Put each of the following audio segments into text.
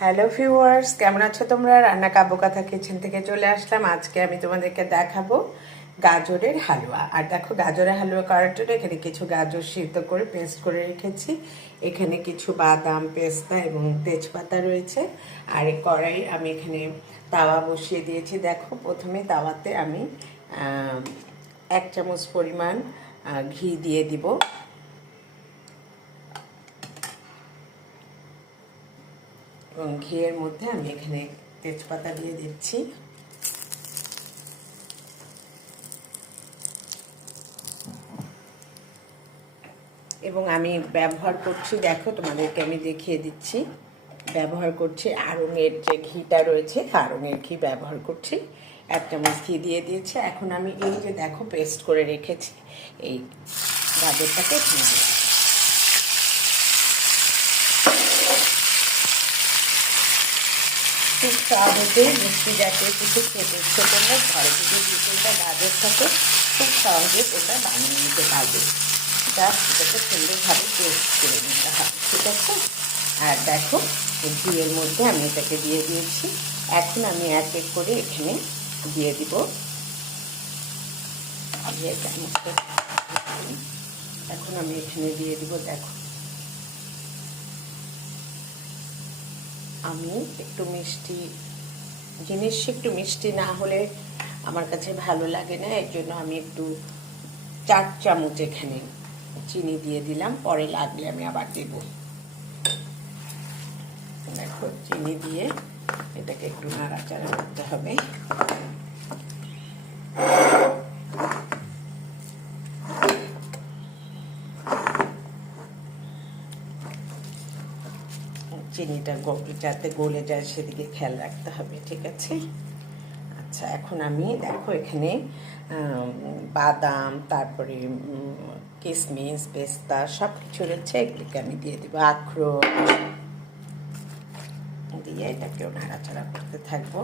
Hello viewers, কেমন আছো তোমরা? রান্না কাব্যকথা কিচেন থেকে চলে আসলাম। আজকে আমি তোমাদেরকে দেখাবো গাজরের হালুয়া। আর দেখো, গাজরের হালুয়া করার জন্য এখানে কিছু গাজর সিদ্ধ করে পেস্ট করে রেখেছি। এখানে কিছু বাদাম, পেস্তা এবং তেজপাতা রয়েছে। আর এই কড়াই আমি এখানে তাওয়া বসিয়ে দিয়েছি। দেখো, প্রথমে তাওয়াতে আমি 1 চামচ পরিমাণ ঘি দিয়ে দিব। এবং ঘিয়ের মধ্যে আমি এখানে তেজপাতা দিয়ে দিচ্ছি। এবং আমি ব্যবহার করছি, দেখো তোমাদেরকে আমি দেখিয়ে দিচ্ছি, ব্যবহার করছি আড়ঙের যে ঘিটা রয়েছে, আড়ঙের ঘি ব্যবহার করছি। 1 চামচ ঘি দিয়ে দিয়েছি। এখন আমি এই যে দেখো পেস্ট করে রেখেছি এই গাজরটাকে এখানে দিই। খুব সহজে মিষ্টি জাতীয় কিছু খেতে ইচ্ছে করলে ঘরে যদি 2-3টা গাজর থাকে খুব সহজে তোমরা বানিয়ে নিতে পারবে। জাস্ট এটাকে সুন্দরভাবে পেস্ট করে নিতে হবে, ঠিক আছে? আর দেখো, ঘিয়ের মধ্যে আমি এটাকে দিয়ে দিয়েছি। এখন আমি এক এক করে এখানে দিয়ে দিব। এখন আমি এখানে দিয়ে দিব, দেখো আমি একটু মিষ্টি জিনিস, একটু মিষ্টি না হলে আমার কাছে ভালো লাগে না। এর জন্য আমি একটু 4 চামচ এখানে চিনি দিয়ে দিলাম। পরে লাগলে আমি আবার দেব। দেখো, চিনি দিয়ে এটাকে একটু নাড়াচাড়া করতে হবে। চিনিটা যাতে গলে যায় সেদিকে খেয়াল রাখতে হবে, ঠিক আছে? আচ্ছা, এখন আমি দেখো এখানে বাদাম, তারপরে কিশমিশ, পেস্তা সব কিছু রয়েছে, এগুলিকে আমি দিয়ে দিব। আখরোট দিয়ে এটাকেও নাড়াচাড়া করতে থাকবো।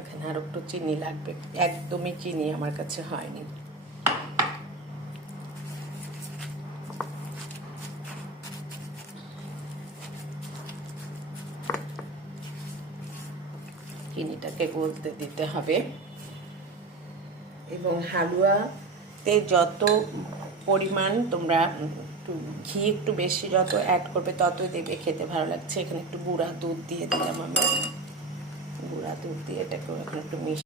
এখানে আর একটু চিনি লাগবে, একদমই চিনি আমার কাছে হয়নি। চিনিটাকে গলতে দিতে হবে। এবং হালুয়াতে যত পরিমাণ তোমরা ঘি একটু বেশি যত অ্যাড করবে ততই দেখবে খেতে ভালো লাগছে। এখানে একটু গুঁড়া দুধ দিয়ে দিলাম আমি। গুঁড়া দুধ দিয়ে এটাকে এখন একটু